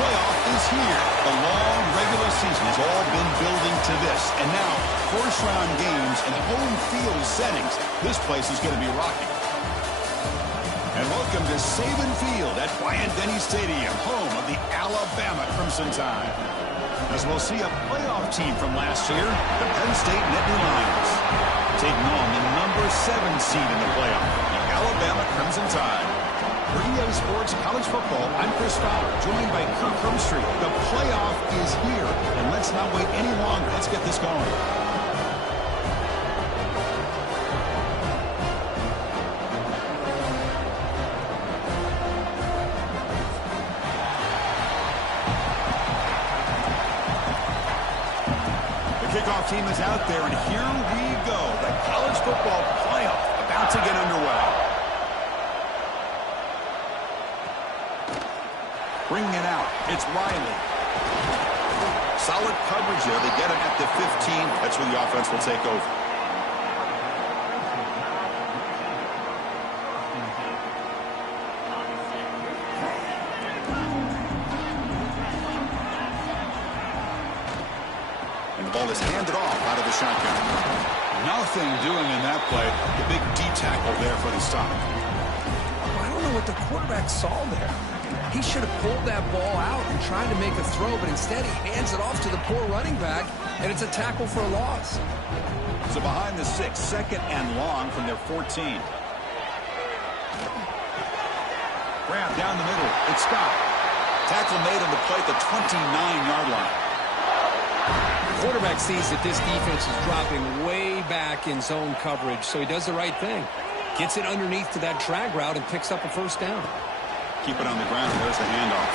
playoff is here. The long regular season has all been building to this. And now, first-round games in home field settings. This place is going to be rocking. And welcome to Saban Field at Bryant-Denny Stadium, home of the Alabama Crimson Tide. As we'll see a playoff team from last year, the Penn State Nittany Lions, taking on the number 7 seed in the playoff, the Alabama Crimson Tide. For EA Sports College Football, I'm Chris Fowler, joined by Kirk Herbstreit. The playoff is here, and let's not wait any longer. Let's get this going. The kickoff team is out there, and here we go. The college football playoff about to get underway. Bringing it out, it's Riley. Solid coverage there. They get it at the 15. That's where the offense will take over. And the ball is handed off out of the shotgun. Nothing doing in that play. The big D tackle there for the stop. I don't know what the quarterback saw there. He should have pulled that ball out and tried to make a throw, but instead he hands it off to the poor running back, and it's a tackle for a loss. So behind the 6, second and long from their 14. Grab down the middle. It's Scott. Tackle made on the play at the 29-yard line. The quarterback sees that this defense is dropping way back in zone coverage, so he does the right thing. Gets it underneath to that drag route and picks up a first down. Keep it on the ground. There's the handoff.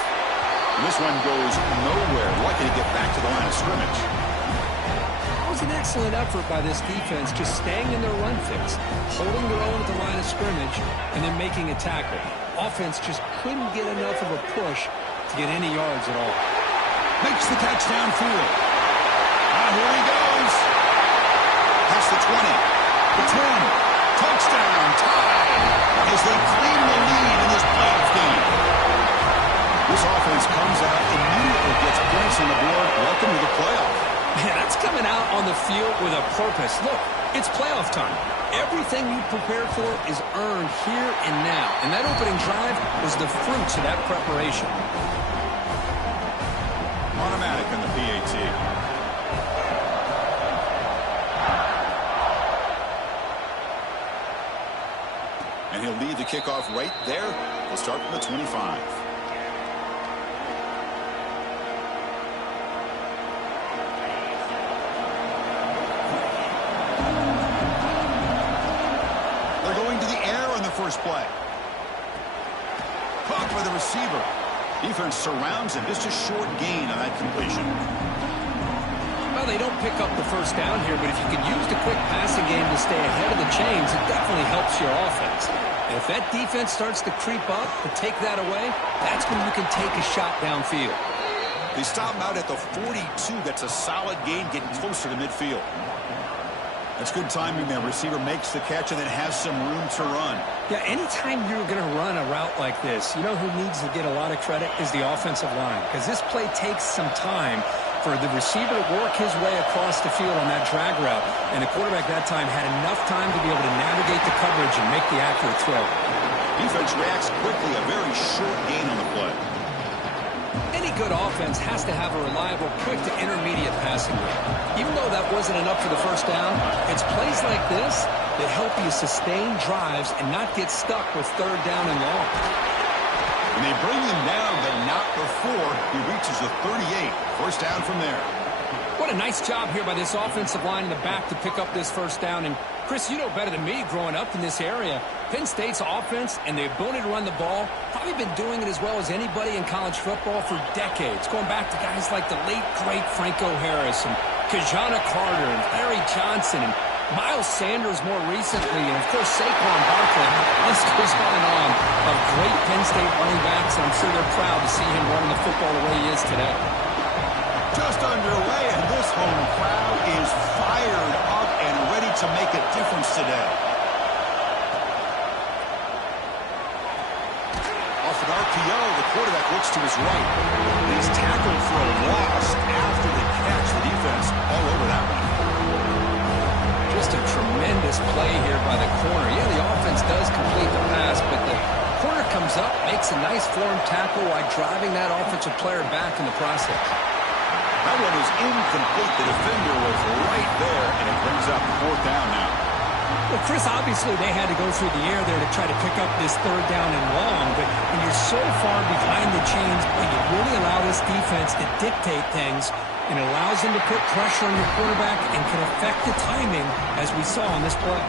And this one goes nowhere. Lucky to get back to the line of scrimmage. That was an excellent effort by this defense, just staying in their run fix, holding their own at the line of scrimmage, and then making a tackle. Offense just couldn't get enough of a push to get any yards at all. Makes the catch downfield. Here he goes. Past the 20. The 10. Touchdown. Tide as they claim the lead in this playoff game. This offense comes out, immediately gets points on the board. Welcome to the playoff. Man, that's coming out on the field with a purpose. Look, it's playoff time. Everything you prepared for is earned here and now. And that opening drive was the fruits of that preparation. Automatic in the PAT. And he'll lead the kickoff right there. We'll start from the 25. They're going to the air on the first play. Caught by the receiver. Defense surrounds him. Just a short gain on that completion. Well, they don't pick up the first down here, but if you can use the quick passing game to stay ahead of the chains, it definitely helps your offense. And if that defense starts to creep up and take that away, that's when you can take a shot downfield. They stop him out at the 42. That's a solid gain, getting closer to midfield. That's good timing there. Receiver makes the catch and then has some room to run. Yeah, anytime you're going to run a route like this, you know who needs to get a lot of credit is the offensive line, because this play takes some time for the receiver to work his way across the field on that drag route, and the quarterback that time had enough time to be able to navigate the coverage and make the accurate throw. Defense reacts quickly, a very short gain on the play. Any good offense has to have a reliable, quick to intermediate passing game. Even though that wasn't enough for the first down, it's plays like this that help you sustain drives and not get stuck with third down and long. And they bring him down, but not before he reaches the 38. First down from there. What a nice job here by this offensive line in the back to pick up this first down. And, Chris, you know better than me growing up in this area, Penn State's offense and the ability to run the ball probably been doing it as well as anybody in college football for decades, going back to guys like the late, great Franco Harris and Kajana Carter and Larry Johnson and Miles Sanders more recently, and, of course, Saquon Barkley. This goes on of great Penn State running backs, and I'm sure they're proud to see him running the football the way he is today. Just underway, and this home crowd is fired up and ready to make a difference today. Off an RPO, the quarterback looks to is right. He's tackled for a loss after the catch. The defense all over that one. Just a tremendous play here by the corner. Yeah, the offense does complete the pass, but the corner comes up, makes a nice form tackle while driving that offensive player back in the process. That one is incomplete. The defender was right there, and it brings up 4th down now. Well, Chris, obviously they had to go through the air there to try to pick up this 3rd down and long, but when you're so far behind the chains, you really allow this defense to dictate things, and it allows them to put pressure on your quarterback and can affect the timing, as we saw on this play.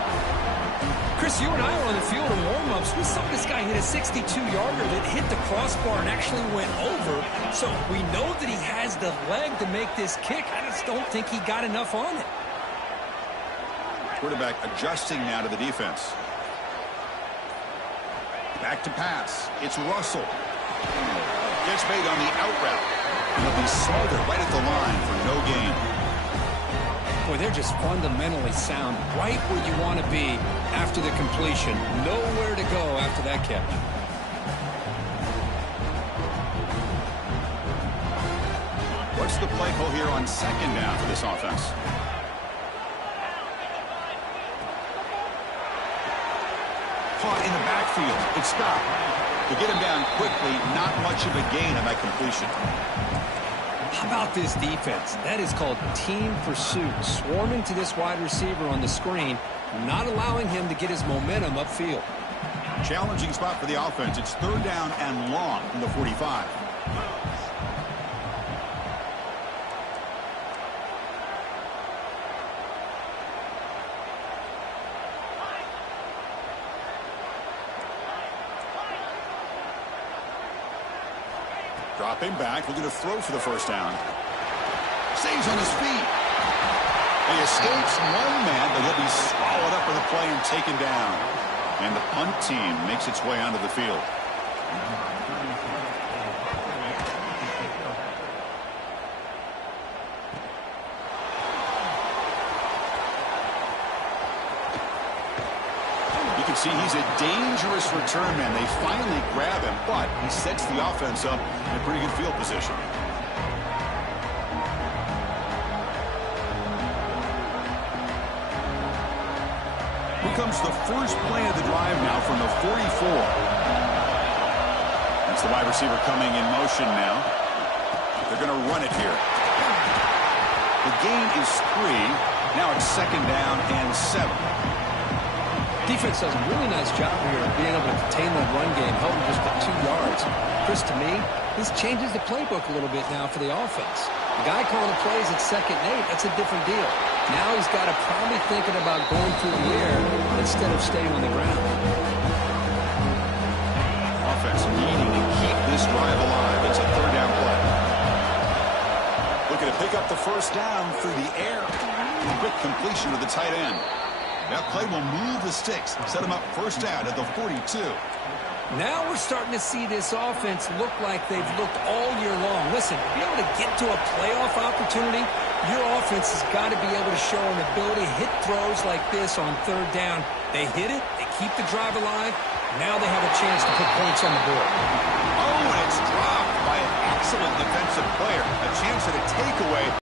Chris, you and I were on the field in warm-ups. We saw this guy hit a 62-yarder that hit the crossbar and actually went over, so we know that he has the leg to make this kick. I just don't think he got enough on it. Quarterback adjusting now to the defense. Back to pass. It's Russell. Gets made on the out route. He'll be smothered right at the line for no gain. Boy, they're just fundamentally sound, right where you want to be after the completion. Nowhere to go after that catch. What's the play call here on 2nd down for this offense? Caught in the backfield. It's stopped. To get him down quickly, not much of a gain on that completion. How about this defense? That is called team pursuit. Swarming to this wide receiver on the screen, not allowing him to get his momentum upfield. Challenging spot for the offense. It's 3rd down and long from the 45. Dropping back, looking to throw for the 1st down. Stays on his feet. He escapes one man, but he'll be swallowed up with the play and taken down. And the punt team makes its way onto the field. See, he's a dangerous return man. They finally grab him, but he sets the offense up in a pretty good field position. Here comes the first play of the drive now from the 44. That's the wide receiver coming in motion now. They're going to run it here. The gain is 3. Now it's 2nd down and 7. Defense does a really nice job here of being able to contain that run game, helping just for 2 yards. Chris, to me, this changes the playbook a little bit now for the offense. The guy calling the plays at 2nd and 8, that's a different deal. Now he's got to probably thinking about going through the air instead of staying on the ground. Offense needing to keep this drive alive. It's a 3rd down play. Looking to pick up the 1st down through the air. Quick completion to the tight end. That play will move the sticks, set them up 1st down at the 42. Now we're starting to see this offense look like they've looked all year long. Listen, to be able to get to a playoff opportunity, your offense has got to be able to show an ability to hit throws like this on 3rd down. They hit it, they keep the drive alive. Now they have a chance to put points on the board. Oh, and it's dropped by an excellent defensive player. A chance at a takeaway.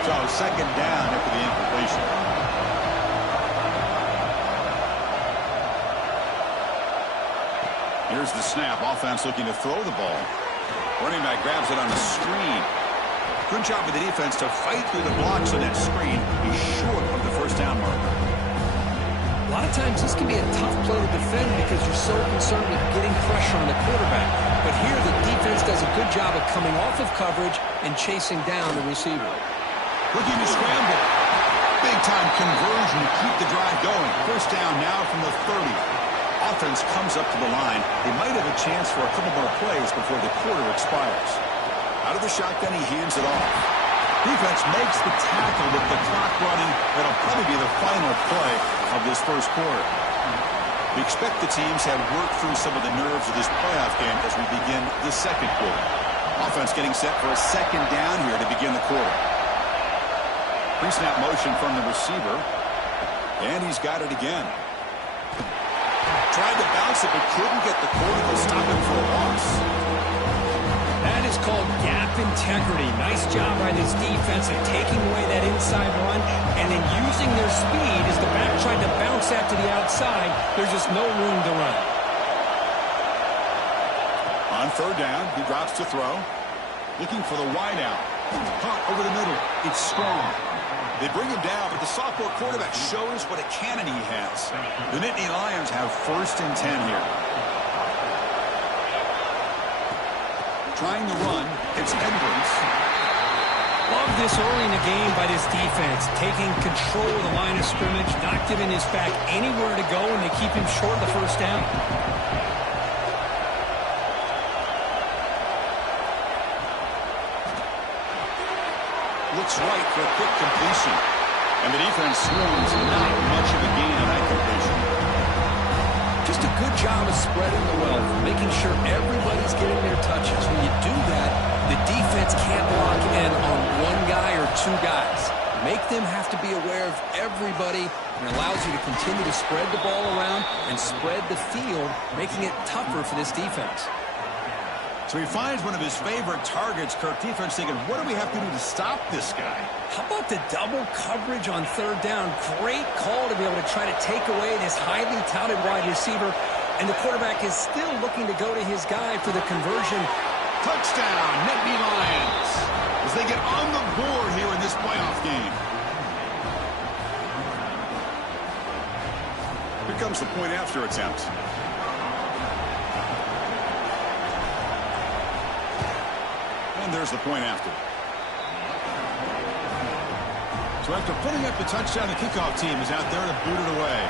So 2nd down after the incompletion. Here's the snap. Offense looking to throw the ball. Running back grabs it on the screen. Good job of the defense to fight through the blocks on that screen. He's short of the 1st down marker. A lot of times this can be a tough play to defend because you're so concerned with getting pressure on the quarterback. But here the defense does a good job of coming off of coverage and chasing down the receiver. Looking to scramble. Big-time conversion to keep the drive going. 1st down now from the 30. Offense comes up to the line. They might have a chance for a couple more plays before the quarter expires. Out of the shotgun, he hands it off. Defense makes the tackle with the clock running. That'll probably be the final play of this 1st quarter. We expect the teams have worked through some of the nerves of this playoff game as we begin the 2nd quarter. Offense getting set for a 2nd down here to begin the quarter. Pre-snap motion from the receiver. And he's got it again. Tried to bounce it, but couldn't get the quarter to stop him for a loss. That is called gap integrity. Nice job by this defense of taking away that inside run and then using their speed as the back tried to bounce that to the outside. There's just no room to run. On third down, he drops to throw. Looking for the wide out. Caught over the middle. It's strong. They bring him down, but the sophomore quarterback shows what a cannon he has. The Nittany Lions have 1st and 10 here. Trying to run, it's Edwards. Love this early in the game by this defense, taking control of the line of scrimmage, not giving his back anywhere to go, and they keep him short of the first down. Looks right for a quick completion. And the defense swarms not much of a gain on that completion. Just a good job of spreading the wealth, making sure everybody's getting their touches. When you do that, the defense can't lock in on one guy or two guys. Make them have to be aware of everybody, and it allows you to continue to spread the ball around and spread the field, making it tougher for this defense. So he finds one of his favorite targets. Kirk defense thinking, what do we have to do to stop this guy? How about the double coverage on third down? Great call to be able to try to take away this highly touted wide receiver. And the quarterback is still looking to go to his guy for the conversion. Touchdown, Nittany Lions, as they get on the board here in this playoff game. Here comes the point after attempt. And there's the point after. So after putting up the touchdown, the kickoff team is out there to boot it away.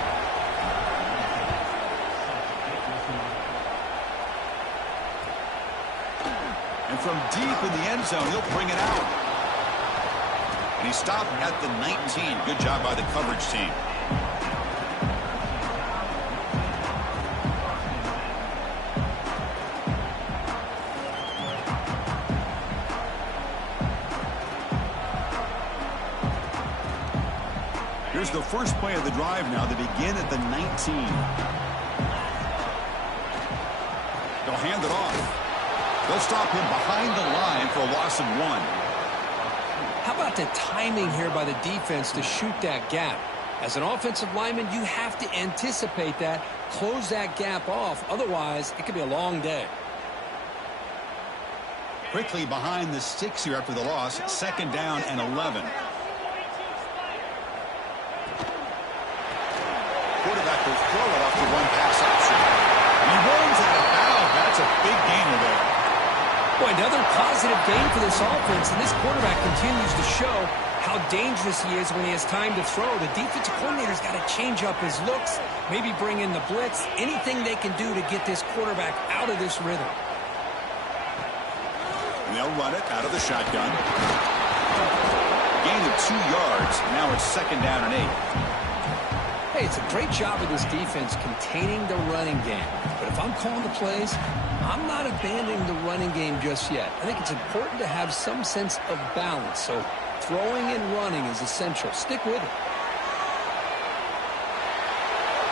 And from deep in the end zone, he'll bring it out. And he stopped at the 19. Good job by the coverage team. Here's the first play of the drive now. They begin at the 19. They'll hand it off. They'll stop him behind the line for a loss of 1. How about the timing here by the defense to shoot that gap? As an offensive lineman, you have to anticipate that, close that gap off. Otherwise, it could be a long day. Quickly behind the sticks here after the loss. 2nd down and 11. Quarterback will throw it off the one pass option. He runs out of bounds. That's a big gainer there. Boy, another positive gain for this offense, and this quarterback continues to show how dangerous he is when he has time to throw. The defensive coordinator's got to change up his looks, maybe bring in the blitz, anything they can do to get this quarterback out of this rhythm. And they'll run it out of the shotgun. Gain of 2 yards. Now it's 2nd down and 8. Hey, it's a great job of this defense containing the running game. But if I'm calling the plays, I'm not abandoning the running game just yet. I think it's important to have some sense of balance. So throwing and running is essential. Stick with it.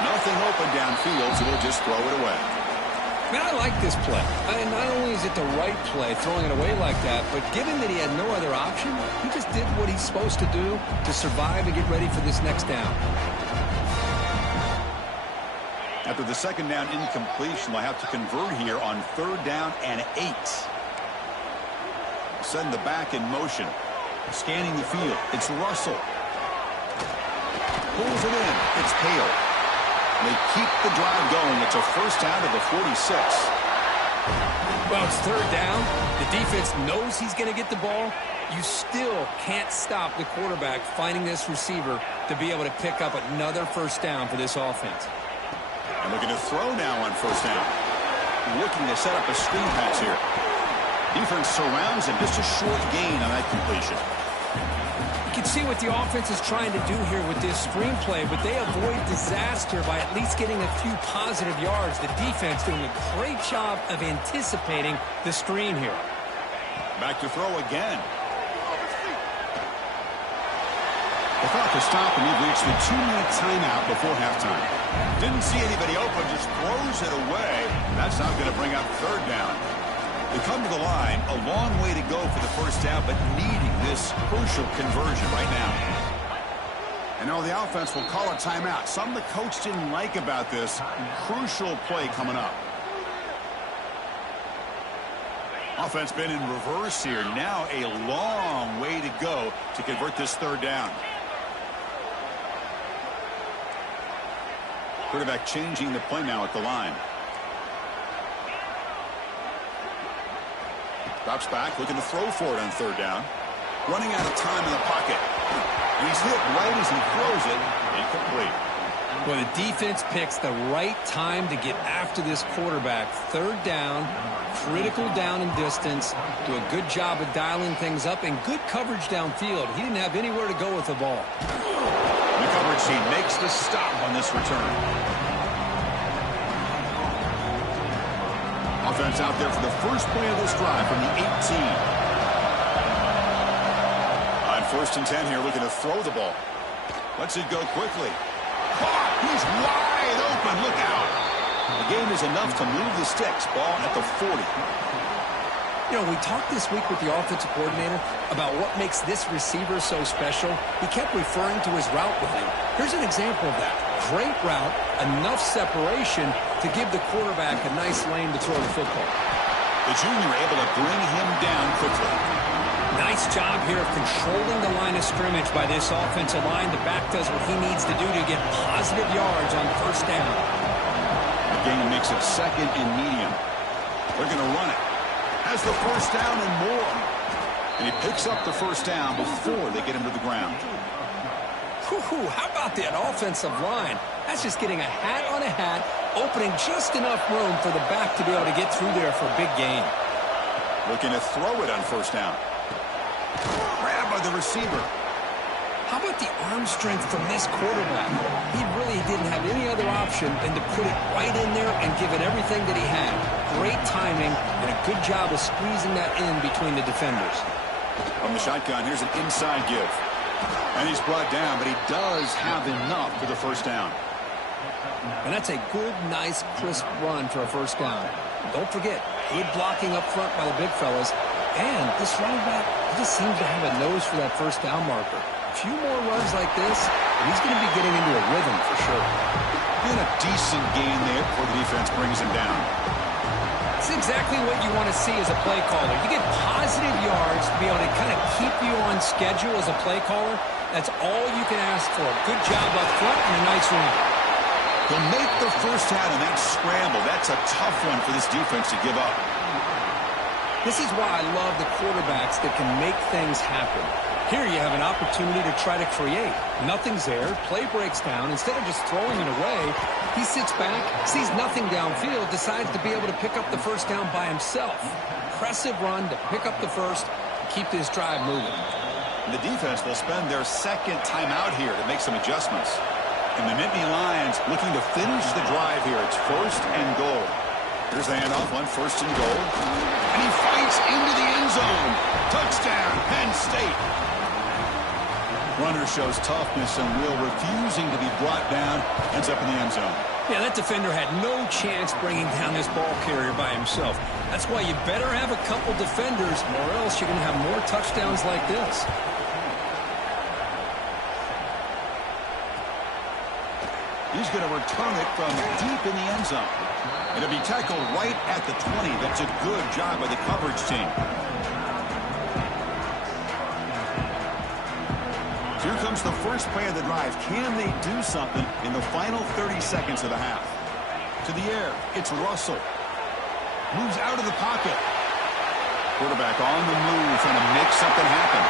Nothing open downfield, so we'll just throw it away. I mean, I like this play. Not only is it the right play, throwing it away like that, but given that he had no other option, he just did what he's supposed to do to survive and get ready for this next down. After the 2nd down incompletion, they'll have to convert here on 3rd down and 8. Send the back in motion. Scanning the field. It's Russell. Pulls it in. It's Hale. They keep the drive going. It's a first down to the 46. Well, it's 3rd down. The defense knows he's going to get the ball. You still can't stop the quarterback finding this receiver to be able to pick up another first down for this offense. And looking to throw now on 1st down. Looking to set up a screen pass here. Defense surrounds him. Just a short gain on that completion. You can see what the offense is trying to do here with this screenplay, but they avoid disaster by at least getting a few positive yards. The defense doing a great job of anticipating the screen here. Back to throw again. The clock to stop, and we've reached the 2-minute timeout before halftime. Didn't see anybody open, just throws it away. That's not going to bring up third down. They come to the line, a long way to go for the first down, but needing this crucial conversion right now. And now the offense will call a timeout. Something the coach didn't like about this crucial play coming up. Offense been in reverse here. Now a long way to go to convert this third down. Quarterback changing the play now at the line. Drops back, looking to throw for it on third down. Running out of time in the pocket. He's hit right as he throws it. Incomplete. Well, the defense picks the right time to get after this quarterback. Third down, critical down and distance. Do a good job of dialing things up and good coverage downfield. He didn't have anywhere to go with the ball. The coverage team makes the stop on this return. Offense out there for the first play of this drive from the 18. On 1st and 10 here, looking to throw the ball. Lets it go quickly. Caught! He's wide open. Look out. The game is enough to move the sticks. Ball at the 40. You know, we talked this week with the offensive coordinator about what makes this receiver so special. He kept referring to his route with him. Here's an example of that. Great route, enough separation to give the quarterback a nice lane to throw the football. The junior able to bring him down quickly. Nice job here of controlling the line of scrimmage by this offensive line. The back does what he needs to do to get positive yards on first down. The game makes it 2nd and medium. They're going to run it. Has the first down and more. And he picks up the first down before they get him to the ground. How about that offensive line? That's just getting a hat on a hat, opening just enough room for the back to be able to get through there for a big gain. Looking to throw it on first down. Grab by the receiver. How about the arm strength from this quarterback? He really didn't have any other option than to put it right in there and give it everything that he had. Great timing and a good job of squeezing that in between the defenders. From the shotgun, here's an inside give. And he's brought down, but he does have enough for the first down. And that's a good, nice, crisp run for a first down. Don't forget, good blocking up front by the big fellas. And this running back, he just seems to have a nose for that first down marker. A few more runs like this, and he's going to be getting into a rhythm for sure. And a decent gain there before the defense brings him down. It's exactly what you want to see as a play caller. You get positive yards to be able to kind of keep you on schedule as a play caller. That's all you can ask for. Good job up front and a nice run. He'll make the first down in that scramble. That's a tough one for this defense to give up. This is why I love the quarterbacks that can make things happen. Here you have an opportunity to try to create. Nothing's there. Play breaks down. Instead of just throwing it away, he sits back, sees nothing downfield, decides to be able to pick up the first down by himself. Impressive run to pick up the first, keep this drive moving. And the defense will spend their 2nd timeout here to make some adjustments. And the Nittany Lions looking to finish the drive here. It's 1st and goal. Here's the handoff on 1st and goal. And he fights into the end zone. Touchdown, Penn State. Runner shows toughness and will, refusing to be brought down. Ends up in the end zone. Yeah, that defender had no chance bringing down this ball carrier by himself. That's why you better have a couple defenders, or else you're going to have more touchdowns like this. He's going to return it from deep in the end zone. It'll be tackled right at the 20. That's a good job by the coverage team. Here comes the first play of the drive. Can they do something in the final 30 seconds of the half? To the air, it's Russell. Moves out of the pocket. Quarterback on the move, trying to make something happen.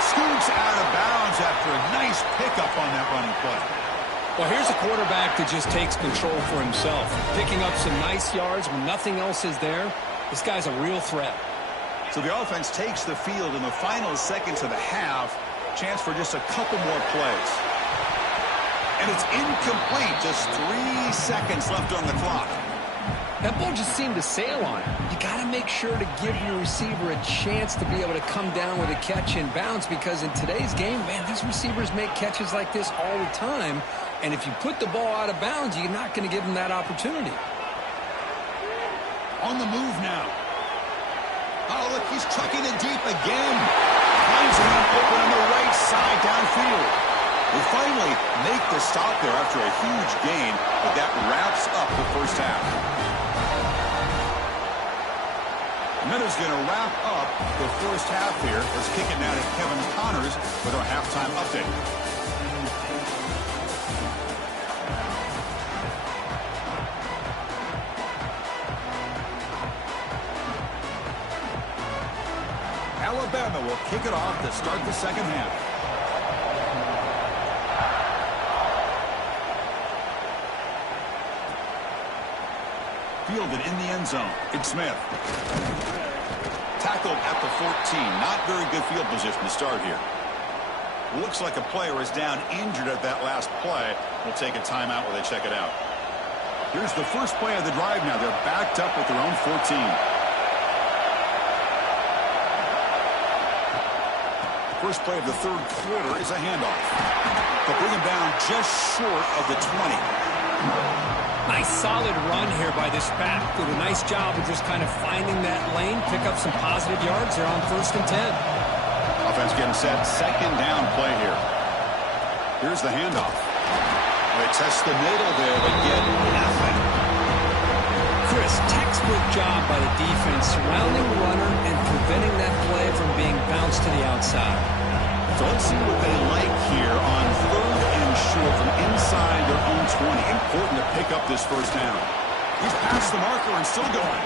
Scoots out of bounds after a nice pickup on that running play. Well, here's a quarterback that just takes control for himself. Picking up some nice yards when nothing else is there. This guy's a real threat. So the offense takes the field in the final seconds of the half. Chance for just a couple more plays. And it's incomplete. Just 3 seconds left on the clock. That ball just seemed to sail on it. You got to make sure to give your receiver a chance to be able to come down with a catch and bounce, because in today's game, man, these receivers make catches like this all the time. And if you put the ball out of bounds, you're not going to give them that opportunity. On the move now. Oh, look, he's chucking it deep again. Finds a man open on the right side downfield. They finally make the stop there after a huge gain, but that wraps up the first half. And that is going to wrap up the first half here. Let's kick it now to Kevin Connors with our halftime update. Alabama will kick it off to start the second half. Fielded in the end zone. It's Smith. Tackled at the 14. Not very good field position to start here. Looks like a player is down injured at that last play. We'll take a timeout while they check it out. Here's the first play of the drive now. They're backed up at their own 14. First play of the third quarter is a handoff. They'll bring him down just short of the 20. Nice solid run here by this back. Did a nice job of just kind of finding that lane, pick up some positive yards there on 1st and 10. Offense getting set. Second down play here. Here's the handoff. They test the middle there, but get nothing. Chris, textbook job by the defense surrounding the runner and preventing that play from being bounced to the outside. So let's see what they like here on 3rd and short from inside their own 20. Important to pick up this first down. He's past the marker and still going.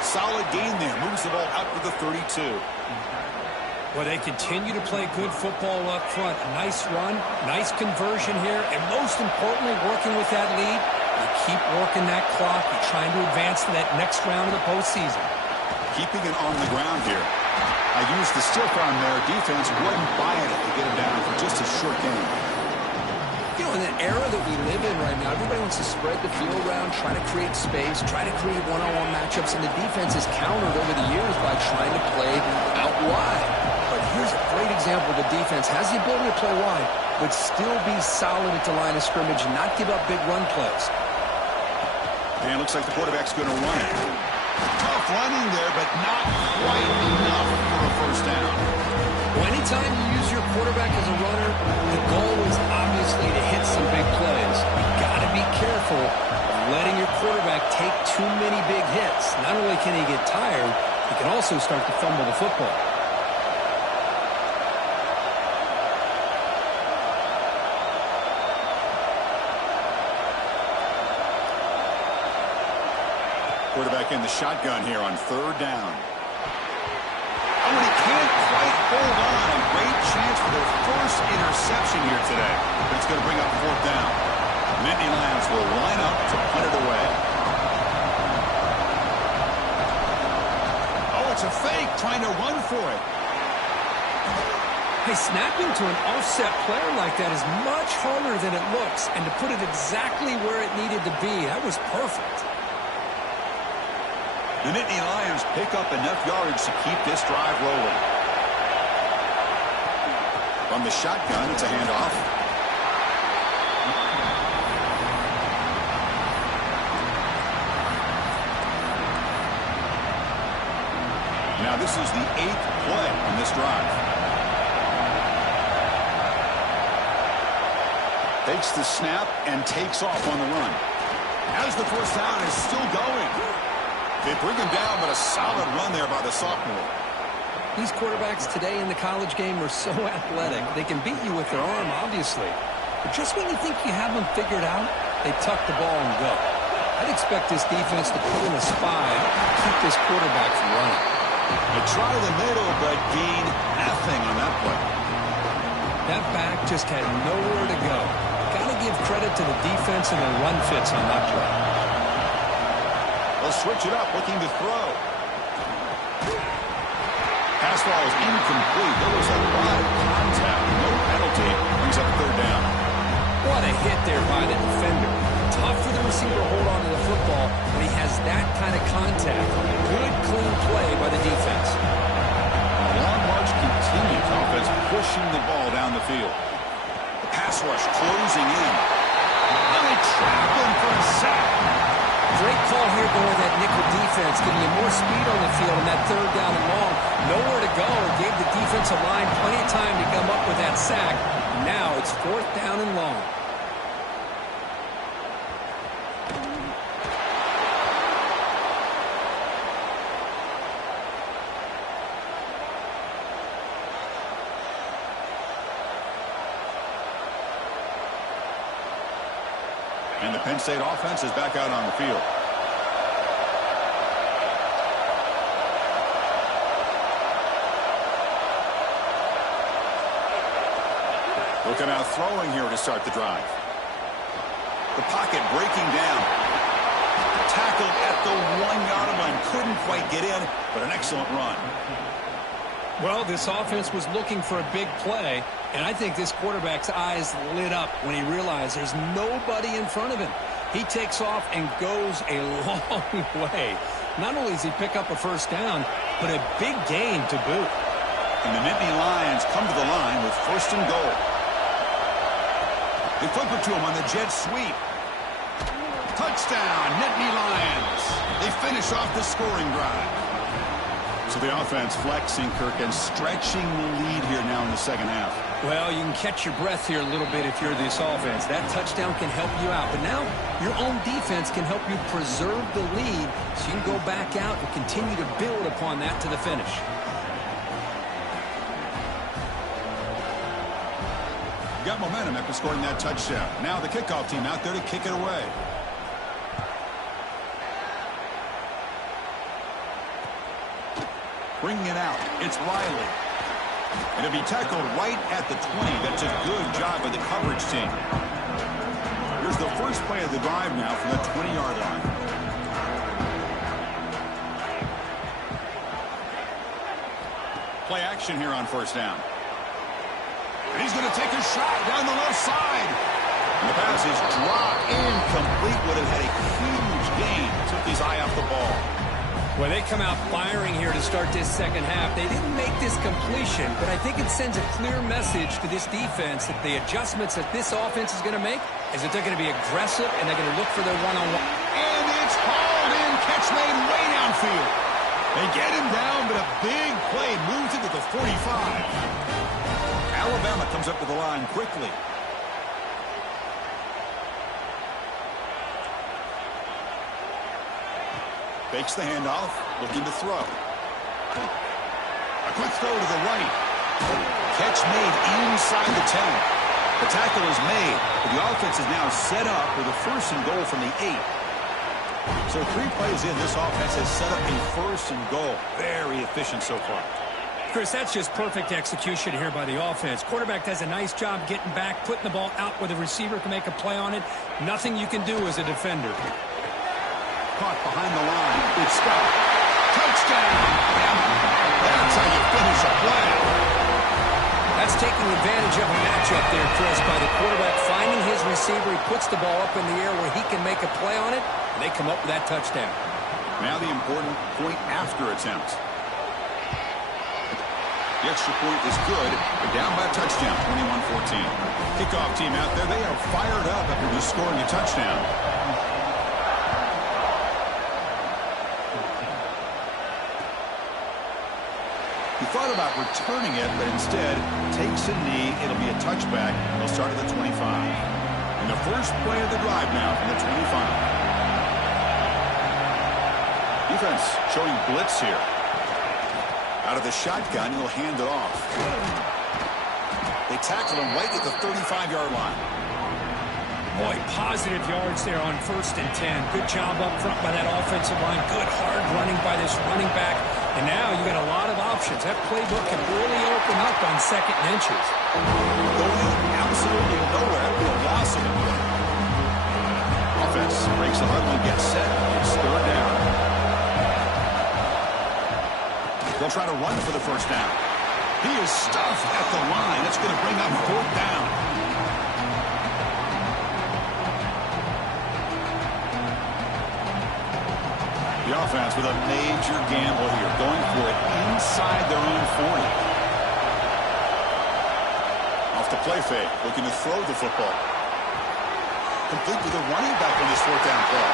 Solid gain there. Moves the ball out to the 32. Well, they continue to play good football up front. A nice run, nice conversion here, and most importantly, working with that lead. You keep working that clock. You're trying to advance to that next round of the postseason. Keeping it on the ground here. I used the stiff arm there. Defense wouldn't buy it to get him down for just a short game. You know, in the era that we live in right now, everybody wants to spread the field around, try to create space, try to create one-on-one matchups, and the defense is countered over the years by trying to play out wide. But here's a great example. The defense has the ability to play wide, but still be solid at the line of scrimmage and not give up big run plays. And it looks like the quarterback's going to run it. Tough running there, but not quite enough for a first down. Well, anytime you use your quarterback as a runner, the goal is obviously to hit some big plays. You've got to be careful of letting your quarterback take too many big hits. Not only can he get tired, he can also start to fumble the football. Quarterback in the shotgun here on 3rd down. Oh, and he can't quite hold on. A great chance for their first interception here today. But it's going to bring up 4th down. Nittany Lions will line up to punt it away. Oh, it's a fake, trying to run for it. Hey, snapping to an offset player like that is much harder than it looks. And to put it exactly where it needed to be, that was perfect. The Nittany Lions pick up enough yardage to keep this drive rolling. From the shotgun, it's a handoff. Now this is the 8th play on this drive. Takes the snap and takes off on the run. As the first down is still going. They bring him down, but a solid run there by the sophomore. These quarterbacks today in the college game are so athletic. They can beat you with their arm, obviously. But just when you think you have them figured out, they tuck the ball and go. I'd expect this defense to put in a spy to keep this quarterback from running. They try the middle, but gain nothing on that play. That back just had nowhere to go. Got to give credit to the defense and their run fits on that play. They'll switch it up, looking to throw. Pass ball is incomplete. There was a lot of contact. No penalty. Brings up 3rd down. What a hit there by the defender. Tough for the receiver to hold on to the football, but he has that pushing the ball down the field. The pass rush closing in. And they trap him for a sack. Great call here going with that nickel defense, giving you more speed on the field on that third down and long. Nowhere to go. Gave the defensive line plenty of time to come up with that sack. Now it's fourth down and long. And the Penn State offense is back out on the field. Looking out throwing here to start the drive. The pocket breaking down. Tackled at the 1-yard line. Couldn't quite get in, but an excellent run. Well, this offense was looking for a big play, and I think this quarterback's eyes lit up when he realized there's nobody in front of him. He takes off and goes a long way. Not only does he pick up a first down, but a big gain to boot. And the Nittany Lions come to the line with first and goal. They flip it to him on the jet sweep. Touchdown, Nittany Lions. They finish off the scoring drive. So the offense flexing, Kirk, and stretching the lead here now in the second half. Well, you can catch your breath here a little bit if you're this offense. That touchdown can help you out. But now your own defense can help you preserve the lead so you can go back out and continue to build upon that to the finish. Got momentum after scoring that touchdown. Now the kickoff team out there to kick it away. Bringing it out, it's Riley. And it'll be tackled right at the 20. That's a good job by the coverage team. Here's the first play of the drive now from the 20-yard line. Play action here on first down. And he's going to take a shot down the left side. And the pass is dropped incomplete. Would have had a huge gain. Took his eye off the ball. Well, they come out firing here to start this second half. They didn't make this completion, but I think it sends a clear message to this defense that the adjustments that this offense is going to make is that they're going to be aggressive and they're going to look for their one-on-one. And it's hauled in. Catch made way downfield. They get him down, but a big play moves into the 45. Alabama comes up to the line quickly. Fakes the handoff, looking to throw. A quick throw to the right. Catch made inside the 10. The tackle is made, but the offense is now set up with a first and goal from the 8. So 3 plays in, this offense has set up a first and goal. Very efficient so far. Chris, that's just perfect execution here by the offense. Quarterback does a nice job getting back, putting the ball out where the receiver can make a play on it. Nothing you can do as a defender. Caught behind the line. It's Scott. Touchdown! That's how you finish a play. That's taking advantage of a matchup there, Chris, by the quarterback finding his receiver. He puts the ball up in the air where he can make a play on it, and they come up with that touchdown. Now the important point after attempt. The extra point is good. They're down by a touchdown, 21-14. Kickoff team out there, they are fired up after just scoring a touchdown. He thought about returning it, but instead takes a knee. It'll be a touchback. They'll start at the 25. And the first play of the drive now from the 25. Defense showing blitz here. Out of the shotgun, he'll hand it off. They tackle him right at the 35-yard line. Boy, positive yards there on first and 10. Good job up front by that offensive line. Good hard running by this running back. And now you got a lot of options. That playbook can really open up on second and inches. Going absolutely nowhere. That'll be a loss of it. Offense breaks the huddle and gets set. It's third down. They'll try to run for the first down. He is stuffed at the line. That's going to bring up fourth down. The offense with a major gamble here, going for it inside their own 40. the play fake, looking to throw the football. Complete with a running back on this fourth down play.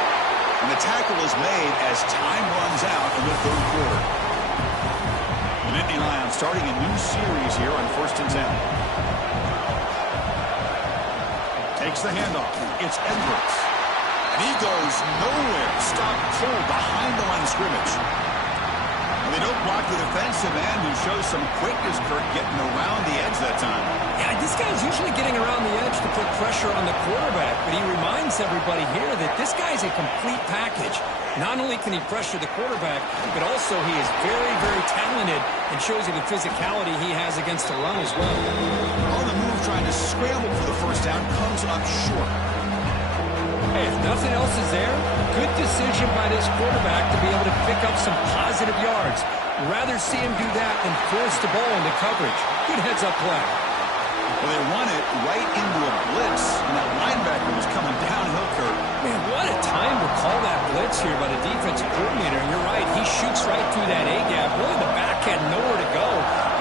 And the tackle is made as time runs out in the third quarter. The Nittany Lions starting a new series here on 1st and 10. Takes the handoff. It's Edwards. And he goes nowhere. Stopped cold behind the line of scrimmage. And they don't block the defensive end, who shows some quickness, Kirk, getting around the edge that time. Yeah, this guy's usually getting around the edge to put pressure on the quarterback, but he reminds everybody here that this guy's a complete package. Not only can he pressure the quarterback, but also he is very, very talented and shows you the physicality he has against the run as well. On the move, trying to scramble for the first down, comes up short. Hey, if nothing else is there, good decision by this quarterback to be able to pick up some positive yards. Rather see him do that than force the ball into coverage. Good heads-up play. Well, they run it right into a blitz, and that linebacker was coming downhill, Kurt. Man, what a time to call that blitz here by the defensive coordinator. And you're right, he shoots right through that A-gap. Really, the back had nowhere to go.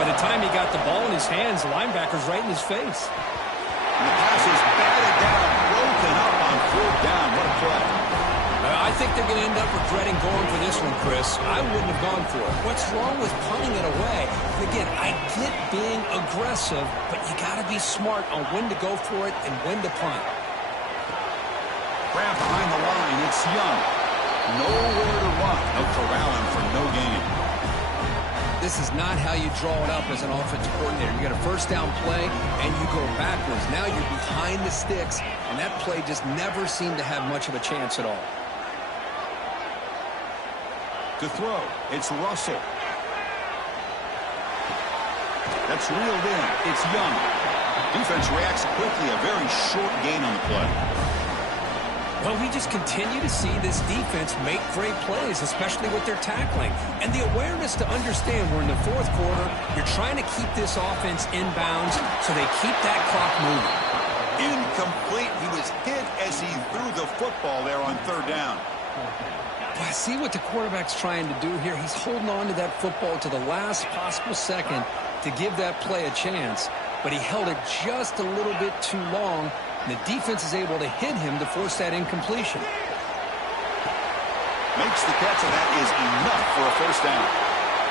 By the time he got the ball in his hands, the linebacker's right in his face. And the pass is batted down, broken up on fourth down. What a play. I think they're going to end up regretting going for this one, Chris. I wouldn't have gone for it. What's wrong with punting it away? Again, I get being aggressive, but you got to be smart on when to go for it and when to punt. Grab behind the line. It's Young. Nowhere to run. They'll corral him for no gain. This is not how you draw it up as an offensive coordinator. You got a first down play, and you go backwards. Now you're behind the sticks, and that play just never seemed to have much of a chance at all. To throw, it's Russell. That's reeled in. It's Young. Defense reacts quickly. A very short gain on the play. Well, we just continue to see this defense make great plays, especially with their tackling. And the awareness to understand we're in the fourth quarter, you're trying to keep this offense in bounds so they keep that clock moving. Incomplete. He was hit as he threw the football there on third down. I see what the quarterback's trying to do here. He's holding on to that football to the last possible second to give that play a chance. But he held it just a little bit too long. And the defense is able to hit him to force that incompletion. Makes the catch, and that is enough for a first down.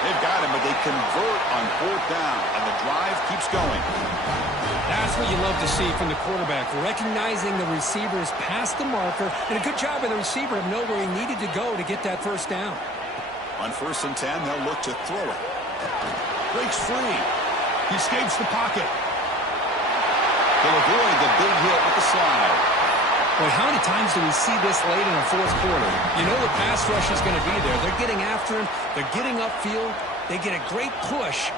They've got him, but they convert on fourth down, and the drive keeps going. That's what you love to see from the quarterback, recognizing the receivers past the marker, and a good job by the receiver of knowing where he needed to go to get that first down. On 1st and 10, they'll look to throw it. Breaks free. He escapes the pocket. They'll avoid the big hit with the slide. Boy, how many times do we see this late in the fourth quarter? You know the pass rush is going to be there. They're getting after him. They're getting upfield. They get a great push.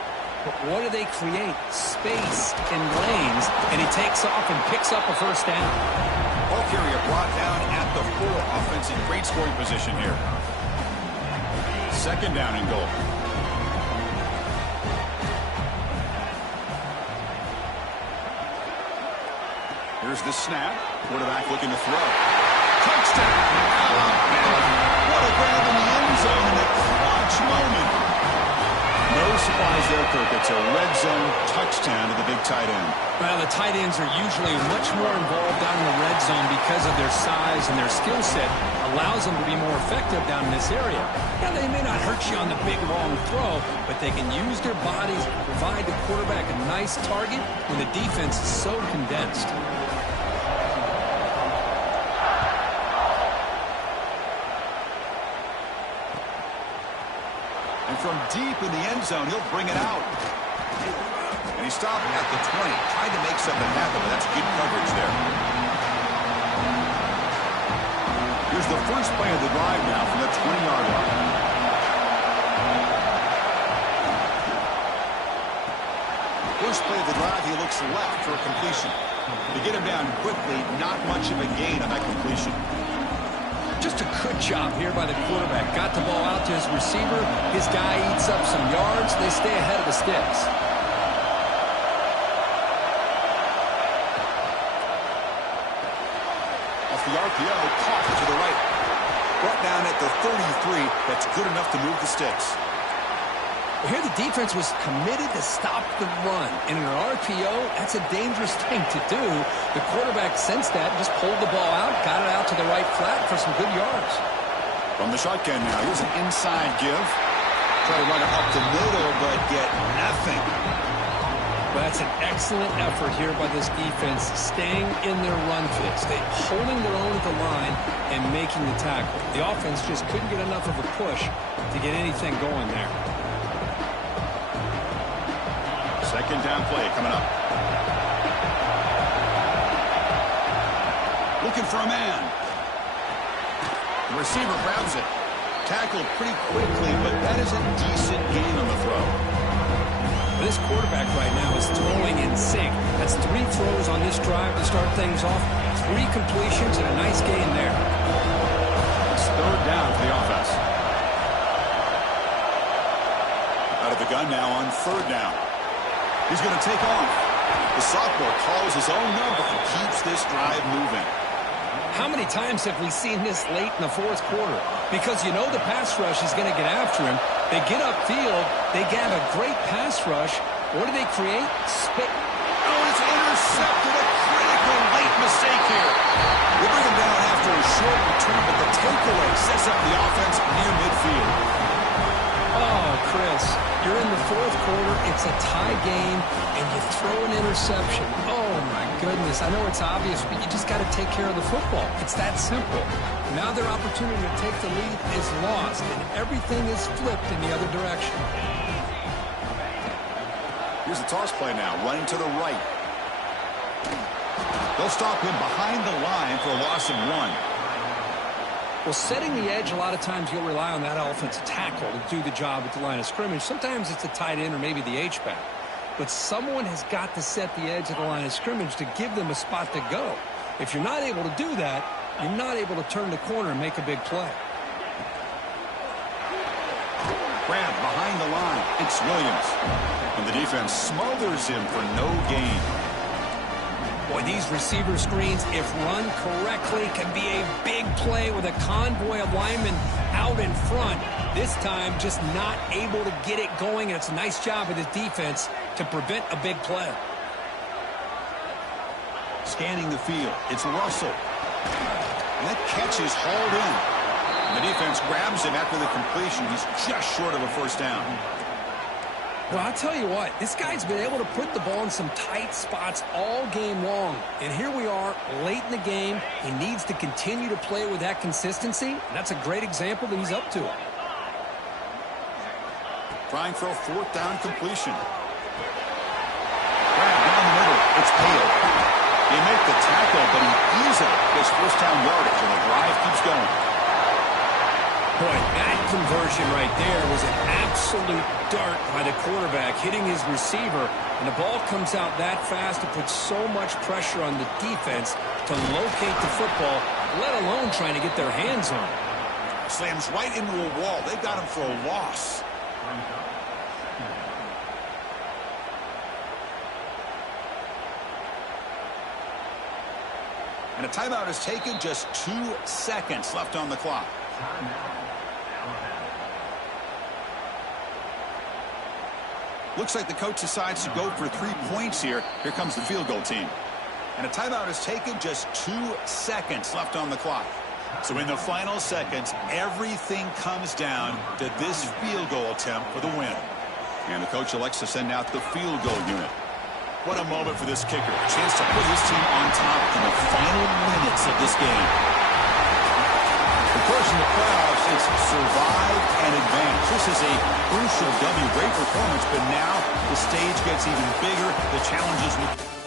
But what do they create? Space and lanes. And he takes off and picks up a first down. Ball carrier brought down at the 4. Offense in great scoring position here. Second down and goal. Here's the snap. Quarterback looking to throw. Touchdown! Alabama! What a grab in the end zone in the clutch moment. No surprise there, Kirk. It's a red zone touchdown to the big tight end. Well, the tight ends are usually much more involved down in the red zone because of their size and their skill set allows them to be more effective down in this area. Now, they may not hurt you on the big, long throw, but they can use their bodies to provide the quarterback a nice target when the defense is so condensed. From deep in the end zone, he'll bring it out. And he stopped at the 20, trying to make something happen, but that's good coverage there. Here's the first play of the drive now from the 20-yard line. First play of the drive, he looks left for a completion. To get him down quickly, not much of a gain on that completion. Just a good job here by the quarterback. Got the ball out to his receiver. His guy eats up some yards. They stay ahead of the sticks. Off the RPO, caught to the right. Brought down at the 33. That's good enough to move the sticks. Here the defense was committed to stop the run. And in an RPO, that's a dangerous thing to do. The quarterback sensed that and just pulled the ball out, got it out to the right flat for some good yards. From the shotgun now, here's an inside give. Try to run it up the middle, but get nothing. But that's an excellent effort here by this defense, staying in their run fits. They holding their own at the line and making the tackle. The offense just couldn't get enough of a push to get anything going there. Second down play coming up. Looking for a man. The receiver grabs it. Tackled pretty quickly, but that is a decent gain on the throw. This quarterback right now is throwing in sync. That's 3 throws on this drive to start things off. 3 completions and a nice gain there. It's third down for the offense. Out of the gun now on third down. He's going to take off. The sophomore calls his own number and keeps this drive moving. How many times have we seen this late in the fourth quarter? Because you know the pass rush is going to get after him. They get upfield. They have a great pass rush. What do they create? Oh, it's intercepted. A critical late mistake here. They bring him down after a short return, but the takeaway sets up the offense near midfield. Oh, Chris, you're in the fourth quarter. It's a tie game, and you throw an interception. Oh, my goodness. I know it's obvious, but you just got to take care of the football. It's that simple. Now their opportunity to take the lead is lost, and everything is flipped in the other direction. Here's the toss play now, running to the right. They'll stop him behind the line for a loss of 1. Well, setting the edge, a lot of times you'll rely on that offensive tackle to do the job at the line of scrimmage. Sometimes it's a tight end or maybe the H-back. But someone has got to set the edge of the line of scrimmage to give them a spot to go. If you're not able to do that, you're not able to turn the corner and make a big play. Grab behind the line. It's Williams. And the defense smothers him for no gain. Boy, these receiver screens, if run correctly, can be a big play with a convoy of linemen out in front. This time, just not able to get it going, and it's a nice job of the defense to prevent a big play. Scanning the field, it's Russell. And that catch is hauled in. And the defense grabs him after the completion. He's just short of a first down. Well, I'll tell you what, this guy's been able to put the ball in some tight spots all game long. And here we are, late in the game. He needs to continue to play with that consistency. And that's a great example that he's up to it. Trying for a fourth down completion. Grab down the middle. It's Pale. They make the tackle, but he easily gets first down yardage, and the drive keeps going. Boy, that conversion right there was an absolute dart by the quarterback hitting his receiver, and the ball comes out that fast. It puts so much pressure on the defense to locate the football, let alone trying to get their hands on it. Slams right into a wall. They got him for a loss. And a timeout is taken, just 2 seconds left on the clock. Looks like the coach decides to go for 3 points here. Here comes the field goal team. And a timeout is taken, just 2 seconds left on the clock. So in the final seconds, everything comes down to this field goal attempt for the win. And the coach elects to send out the field goal unit. What a moment for this kicker. A chance to put his team on top in the final minutes of this game. Of course, in the playoffs, it's survive and advance. This is a crucial W. Great performance, but now the stage gets even bigger. The challenges will...